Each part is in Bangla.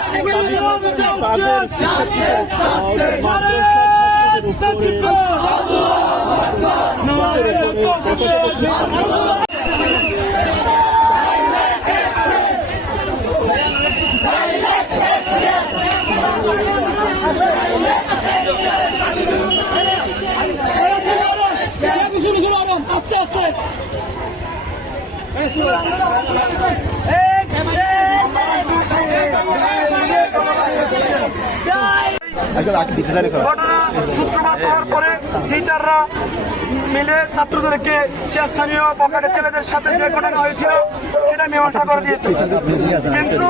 তাদের উপরে আস্তে আস্তে ঘটনা পরে টিচাররা মিলে ছাত্রদেরকে সে স্থানীয় পকেটে ছেলেদের সাথে যে ঘটনা হয়েছিল সেটা মীমাংসা করে দিয়েছে। কিন্তু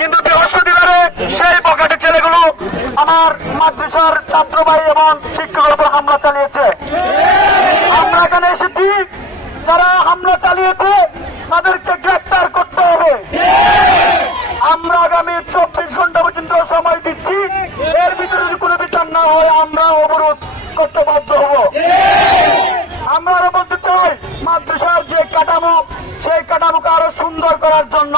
কিন্তু বৃহস্পতিবারে সেই পকেটে ছেলেগুলো আমার মাদ্রাসার ছাত্র ভাই এবং শিক্ষকের উপর হামলা চালিয়েছে। আমরা এখানে এসেছি, যারা হামলা চালিয়েছে, তাদেরকে গ্রেফতার করতে হবে। আমরা আগামী চব্বিশ ঘণ্টা পর্যন্ত সময় দিচ্ছি। এর ভিতরে যদি কোনো বিচার না হয়, আমরা অবরোধ করতে বাধ্য হব। আমরা আরও বলতে চাই, মাদ্রাসার যে কাঠামো, সেই কাঠামোকে আরও সুন্দর করার জন্য।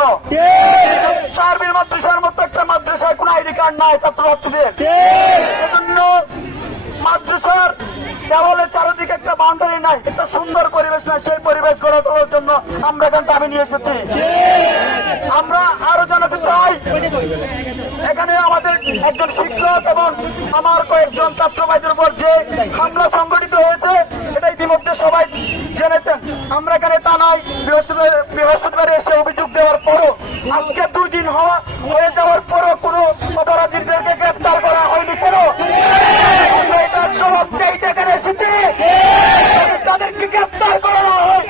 সার্বির মাদ্রাসার মতো একটা মাদ্রাসায় কোন আইডি কার্ড নাই ছাত্রছাত্রীদের। এজন্য মাদ্রাসার দেওয়ালের চারিদিকে একটা বাউন্ডারি নাই, একটা সুন্দর পরিবেশ নাই, সেই পরিবেশ গড়ে তোলার জন্য আমরা এখানে দাবি নিয়ে এসেছি। আমরা আরও জানাতে চাই, এখানে আমাদের একজন শিক্ষক এবং আমার কয়েকজন ছাত্র ভাইদের উপর যে হামলা সংগঠিত হয়েছে ইতিমধ্যে সবাই জেনেছেন, আমরা এখানে বৃহস্পতিবার বৃহস্পতিবার এসে অভিযোগ দেওয়ার পরও, আজকে দুই দিন হওয়া হয়ে যাওয়ার পরও কোনো অপরাধীদেরকে গ্রেপ্তার করা হয়নি কেন আমরা এটার জবাব চাইতে এখানে এসেছি তাদেরকে গ্রেপ্তার করা না হয়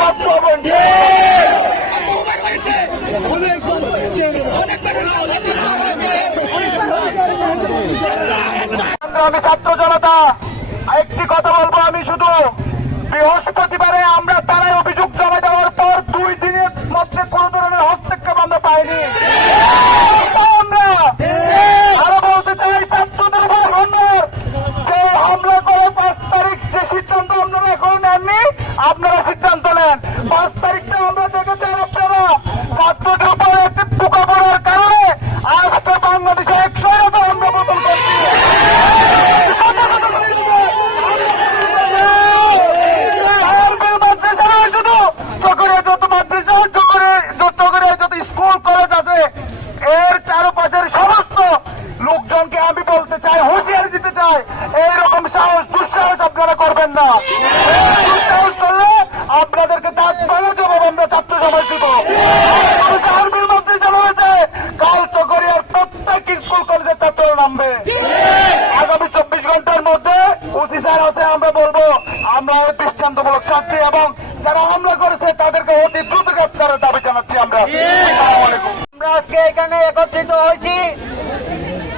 বাধ্য হবেন আমি ছাত্র জনতা একটি কথা বলব আমি শুধু বৃহস্পতিবারে আমরা তারাই অভিযোগ জমা দেওয়ার পর দুই দিনের মধ্যে কোন ধরনের হস্তক্ষেপ আমরা পাইনি আমরা আরও বলতে চাই ছাত্রদের উপর হামলার যে হামলা করে পাঁচ তারিখ যে সিদ্ধান্ত আপনারা এখন নেননি আপনারা সিদ্ধান্ত নেন পাঁচ তারিখটা আমরা দেখেছি আপনারা ছাত্রদের উপরে একটি পোকা পড়ার কারণে আজকে বাংলাদেশে একশো হাজার আমরা বদল করছি আরবের মাদ্রাসা নয় শুধু চকরিয়া যত মাদ্রাসা চকরে চকরিয়া যত স্কুল কলেজ আছে এর চারপাশের সমস্ত লোকজনকে আমি বলতে চাই হুঁশিয়ারি দিতে চাই এইরকম সাহস দুঃসাহস আপনারা করবেন না দুঃসাহস করলে আপনাদেরকে দাঁত ভালো জবাব আমরা ছাত্র সমাজ দিব আরবের মাদ্রাসা রয়েছে কাল চকরিয়ার প্রত্যেক স্কুল কলেজের ছাত্র নামবে। আগামী চব্বিশ ঘণ্টার মধ্যে ওসি স্যার আছে, আমরা বলব, আমরা এই দৃষ্টান্তমূলক শাস্তি এবং যারা হামলা করেছে, তাদেরকে অতি দ্রুত গ্রেপ্তারের দাবি জানাচ্ছি আমরা। আমরা আজকে এখানে একত্রিত হয়েছি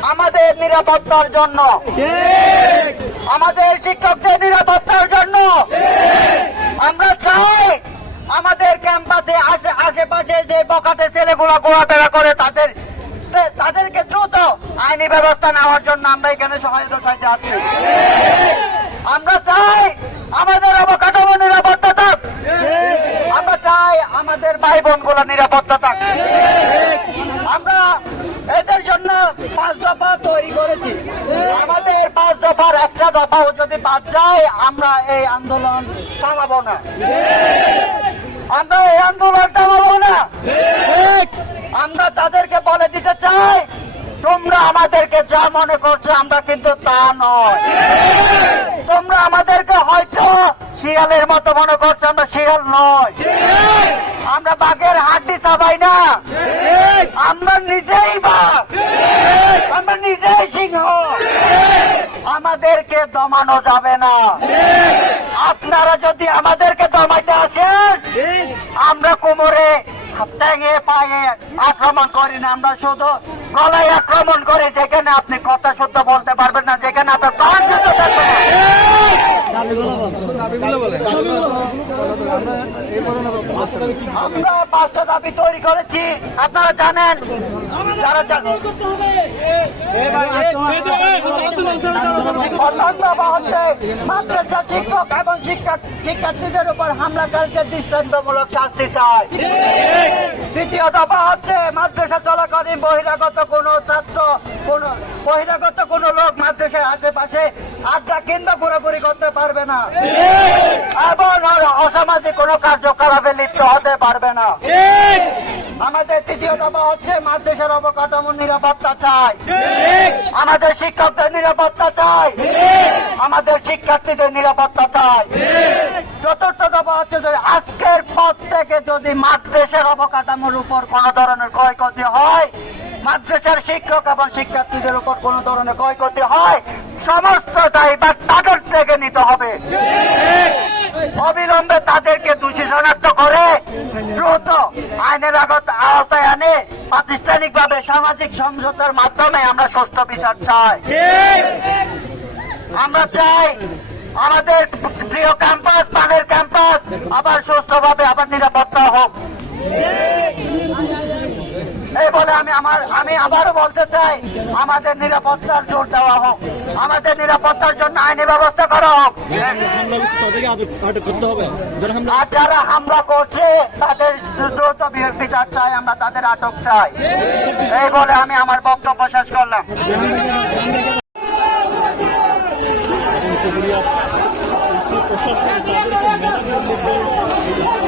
আমাদের নিরাপত্তার জন্য। আমাদের শিক্ষকদের নিরাপত্তার জন্য। আমরা চাই আমাদের ক্যাম্পাসে আশে- আশেপাশে যে বকাটে ছেলেগুলা ঘোরাফেরা করে, তাদের তে- তাদেরকে দ্রুত আইনি ব্যবস্থা নেওয়ার জন্য আমরা এখানে সহায়তা চাইতে আছি। আমরা চাই আমাদের অবকাঠামো নিরাপত্তা থাক। আমরা চাই আমাদের ভাই বোনগুলো নিরাপত্তা থাক। আমরা এদের জন্য পাঁচ দফা তৈরি করেছি। আমাদের পাঁচ দফার একটা দফাও যদি বাদ যায়, আমরা এই আন্দোলন থামাবো না। আমরা এই আন্দোলন থামাবো না। আমরা তাদেরকে বলে দিতে চাই, তোমরা আমাদেরকে যা মনে করছ আমরা কিন্তু তা নয়। তোমরা আমাদেরকে হয়তো শিয়ালের মতো মনে করছ আমরা শিয়াল নয়। আমরা বাঘের হাড্ডি চাবাই না। আমরা নিজেই বাঘ। আমরা নিজেই সিংহ। আমাদেরকে দমানো যাবে না। আপনারা যদি আমাদেরকে দমাইতে আসেন, আমরা কোমরে ট্যাঙে পায়ে আক্রমণ করি না আমরা শুধু গলায় আক্রমণ করে যেখানে আপনি কথা শুদ্ধ বলতে পারবেন না যেখানে আপনার প্রাণ শুদ্ধ থাকবে আমরা পাঁচটা দাবি তৈরি করেছি, আপনারা জানেন? হচ্ছে মাদ্রাসা শিক্ষক এবং শিক্ষা- শিক্ষার্থীদের উপর দৃষ্টান্তমূলক শাস্তি চায় দ্বিতীয় দফা হচ্ছে মাদ্রাসা চলাকালীন বহিরাগত কোন ছাত্র, কোন বহিরাগত কোন লোক মাদ্রাসার আশেপাশে আড্ডা কেন্দ্র ঘোরাঘুরি করতে পারবে না। এবং অসামাজিক কোনো কার্যকলাপে লিপ্ত হতে পারবে না। আমাদের তৃতীয় দফা হচ্ছে মাদ্রাসার অবকাঠামোর নিরাপত্তা চাই। আমাদের শিক্ষকদের নিরাপত্তা চাই। আমাদের শিক্ষার্থীদের নিরাপত্তা চাই। চতুর্থ দফা হচ্ছে যে আজকের পর থেকে যদি মাদ্রাসার অবকাঠামোর উপর কোন ধরনের ক্ষয়ক্ষতি হয় মাদ্রাসার শিক্ষক এবং শিক্ষার্থীদের উপর কোন ধরনের ক্ষয়ক্ষতি হয় সমস্ত দায়িত্ব তাদের থেকে নিতে হবে অবিলম্বে তাদেরকে দোষী শনাক্ত করে দ্রুত আইনের আগত আওতায় আনে প্রাতিষ্ঠানিক ভাবে সামাজিক সমঝোতার মাধ্যমে আমরা সুস্থ বিচার চাই। আমরা চাই আমাদের প্রিয় ক্যাম্পাস পানের ক্যাম্পাস আবার সুস্থভাবে আবার নিরাপত্তা হোক। এই বলে আমি আমার, আমি আবারও বলতে চাই, আমাদের নিরাপত্তার জোর দেওয়া হোক। আমাদের নিরাপত্তার জন্য আইনি ব্যবস্থা করা হোক। আর যারা হামলা করছে, তাদের দ্রুত বিচার চাই, আমরা তাদের আটক চাই। এই বলে আমি আমার বক্তব্য শেষ করলাম। প্রশাসন তাদেরকে মেধাবীর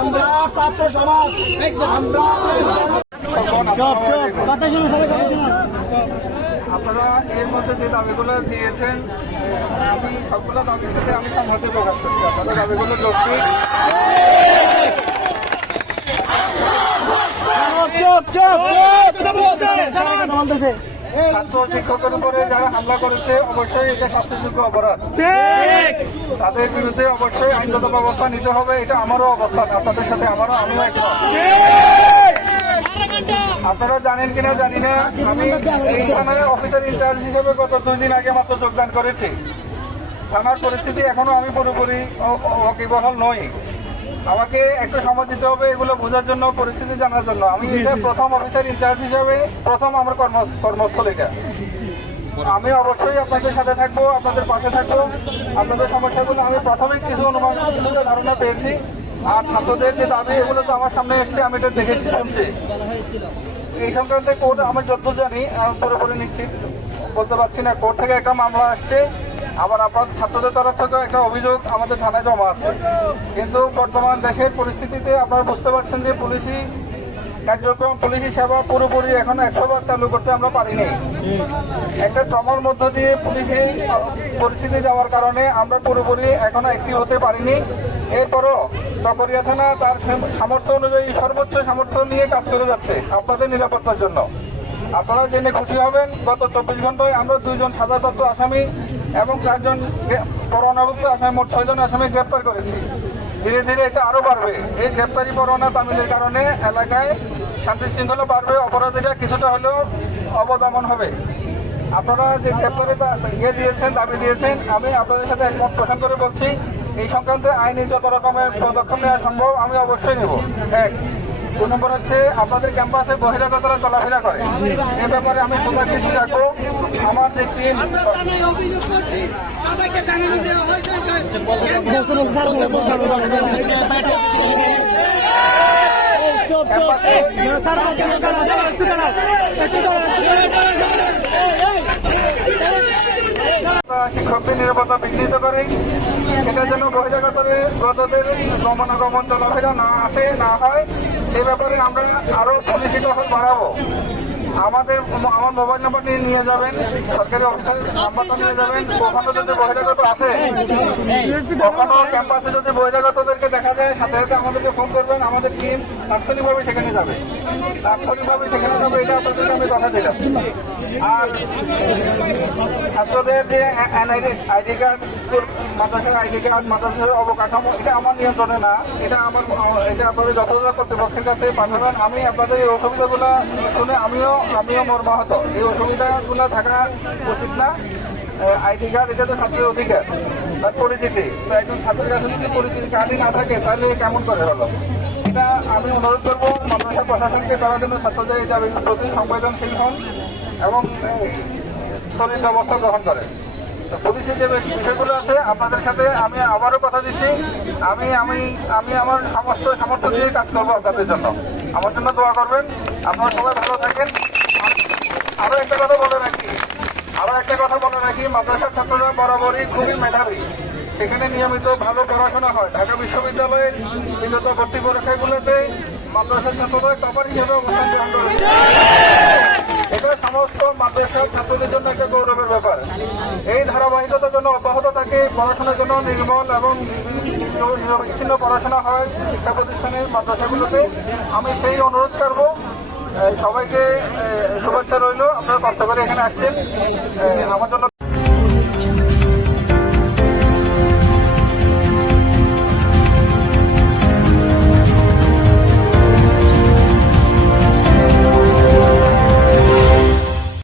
আমরা ছাত্র সমাজ আমরা কথা শুনে কথা শুনে। আপনারা এর মধ্যে যে দাবিগুলো দিয়েছেন আমি সবগুলো দাবির সাথে আমি সংহতি প্রকাশ করছি। আপনাদের দাবিগুলো যৌক্তিক ছাত্র শিক্ষকের উপরে যারা হামলা করেছে অবশ্যই এটা শাস্তিযোগ্য অপরাধ। তাদের বিরুদ্ধে অবশ্যই আইনগত ব্যবস্থা নিতে হবে এটা আমারও অবস্থান আপনাদের সাথে আমারও আমিও একমত। আপনারা জানেন কিনা জানি না। আমি এই থানার অফিসার ইনচার্জ হিসেবে গত দুই দিন আগে মাত্র যোগদান করেছি। থানার পরিস্থিতি এখনও আমি পুরোপুরি ও- নই। আমাকে একটু সময় দিতে হবে এগুলো বোঝার জন্য পরিস্থিতি জানার জন্য। আমি এটা প্রথম অফিসার ইনচার্জ হিসেবে প্রথম আমার কর্ম কর্মস্থল এটা। আমি অবশ্যই আপনাদের সাথে থাকব আপনাদের পাশে থাকব। আপনাদের সমস্যাগুলো আমি প্রাথমিক কিছু অনুমান ধারণা পেয়েছি। আর ছাত্রদের যে দাবি এগুলো তো আমার সামনে এসছে আমি এটা দেখেছি শুনছি। এই সংক্রান্তে কোর্ট আমার যতদূর জানি, আমি পুরোপুরি নিশ্চিত বলতে পারছি না। কোর্ট থেকে একটা মামলা আসছে, আবার আপনার ছাত্রদের তরফ থেকেও একটা অভিযোগ আমাদের থানায় জমা আছে। কিন্তু বর্তমান দেশের পরিস্থিতিতে আপনারা বুঝতে পারছেন যে পুলিশি কার্যক্রম, পুলিশি সেবা পুরোপুরি এখন একশো বার চালু করতে আমরা পারিনি। একটা ট্রমার মধ্য দিয়ে পুলিশি পরিস্থিতি যাওয়ার কারণে আমরা পুরোপুরি এখনও একটি হতে পারিনি। এরপরও চকরিয়া থানা তার সামর্থ্য অনুযায়ী সর্বোচ্চ সামর্থ্য নিয়ে কাজ করে যাচ্ছে আপনাদের নিরাপত্তার জন্য। আপনারা জেনে খুশি হবেন, গত চব্বিশ ঘন্টায় আমরা দুইজন সাজাপ্রাপ্ত আসামি এবং চারজন পরোয়ানাভুক্ত আসামি, মোট ছয়জন আসামি গ্রেপ্তার করেছি। ধীরে ধীরে এটা আরও বাড়বে। এই গ্রেপ্তারি পরোয়ানা তামিলের কারণে এলাকায় শান্তি শৃঙ্খলা বাড়বে, অপরাধীরা কিছুটা হলেও অবদমন হবে। আপনারা যে গ্রেপ্তারে ইয়ে দিয়েছেন, দাবি দিয়েছেন, আমি আপনাদের সাথে একমত পোষণ করে বলছি। এই সংক্রান্তে আইনি যত রকমের পদক্ষেপ নেওয়া সম্ভব, আমি অবশ্যই নেব। এক দু নম্বর হচ্ছে, আপনাদের ক্যাম্পাসে বহিরাগতরা চলাফেরা করে। এ ব্যাপারে আমি কোথাও দৃষ্টি রাখব। আমার যে টিম শিক্ষকদের নিরাপত্তা বিঘ্নিত করে। সেটা যেন বহিরাগতদের গতদের গমনাগমন চলাফেরা না আসে, না হয় সে ব্যাপারে আমরা আরও পরিচিত বাড়াবো। আমাদের আমার মোবাইল নাম্বার নিয়ে নিয়ে যাবেন, সরকারি অফিসারের নাম্বারটা নিয়ে যাবেন। কখনো যদি বহিরাগত আসে ক্যাম্পাসে যদি বহিরাগতদেরকে দেখা যায়, সাথে সাথে আমাদেরকে ফোন করবেন। আমাদের টিম তাৎক্ষণিকভাবে সেখানে যাবে। তাৎক্ষণিকভাবে সেখানে যাবে, এটা আপনাদেরকে আমি কথা দিলাম। আর ছাত্রদের যে আইডি কার্ড, স্কুল মাদ্রাসার আইডি কার্ড, মাদ্রাসার অবকাঠামো, এটা আমার নিয়ন্ত্রণে না। এটা আমার এটা আপনাদের যথাযথ কর্তৃপক্ষের কাছে পাঠাবেন। আমি আপনাদের এই অসুবিধাগুলো শুনে আমিও আমিও মর্মাহত। এই অসুবিধাগুলো থাকা উচিত না। আইডি কার্ড, এটা তো ছাত্রের অধিকার তার পরিচিতি। তো একজন ছাত্রের কাছে যদি পরিচিতি কার্ডই না থাকে, তাহলে কেমন করে হলো? এটা আমি অনুরোধ করব মাদ্রাসা প্রশাসনকে, তারা যেন ছাত্রদের এই দাবির প্রতি সংবেদনশীল হন এবং তরিত ব্যবস্থা গ্রহণ করে তো পুলিশের যে বিষয়গুলো আছে, আপনাদের সাথে আমি আবারও কথা দিচ্ছি। আমি আমি আমি আমার সমস্ত সামর্থ্য দিয়ে কাজ করব আপনাদের জন্য। আমার জন্য দোয়া করবেন। আপনারা সবাই ভালো থাকেন। আরও একটা কথা বলে রাখি। আরও একটা কথা বলে রাখি। মাদ্রাসার ছাত্ররা বরাবরই খুবই মেধাবী। সেখানে নিয়মিত ভালো পড়াশোনা হয়। ঢাকা বিশ্ববিদ্যালয়ের বিগত ভর্তি পরীক্ষাগুলোতে মাদ্রাসার ছাত্ররা টপার হিসেবে অবস্থান গ্রহণ করেছে। সমস্ত মাদ্রাসা ছাত্রদের জন্য একটা গৌরবের ব্যাপার। এই ধারাবাহিকতার জন্য অব্যাহত থাকে, পড়াশোনার জন্য নির্মল এবং বিচ্ছিন্ন পড়াশোনা হয় শিক্ষা প্রতিষ্ঠানের মাদ্রাসাগুলোতে। আমি সেই অনুরোধ করব সবাইকে শুভেচ্ছা রইল। আপনারা কষ্ট করে এখানে আসছেন। আমার জন্য